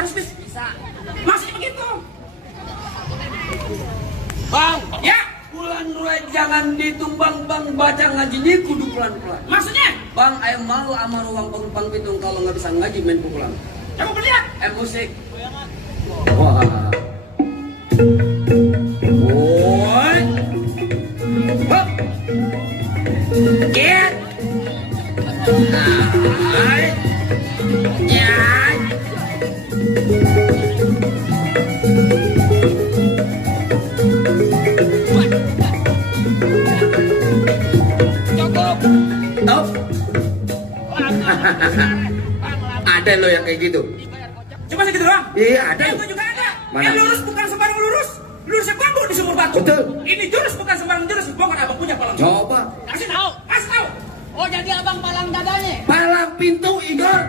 Harus bisa. Maksudnya begitu. Bang, Ya. bulan ruet jangan ditumbang bang, baca ngajinya kudu pelan-pelan. Maksudnya? Bang, ayo malu sama ruang penumpang pitung kalau nggak bisa ngaji main pukulan. Coba berlihat. Musik. Wah. Woi. Hop. Get. Hai. Ya. Cukup. Stop. Ada lo yang kayak gitu. Cuma segitu doang? Iya ada. Itu juga ada. Mana? Yang lurus bukan sembarang lurus. Lurusnya bambu di sumur batu. Betul. Ini jurus bukan sembarang jurus. Bongkar abang punya palang. Coba. Kasih tahu. Kasih tahu. Oh jadi abang palang dadanya? Palang pintu Igor.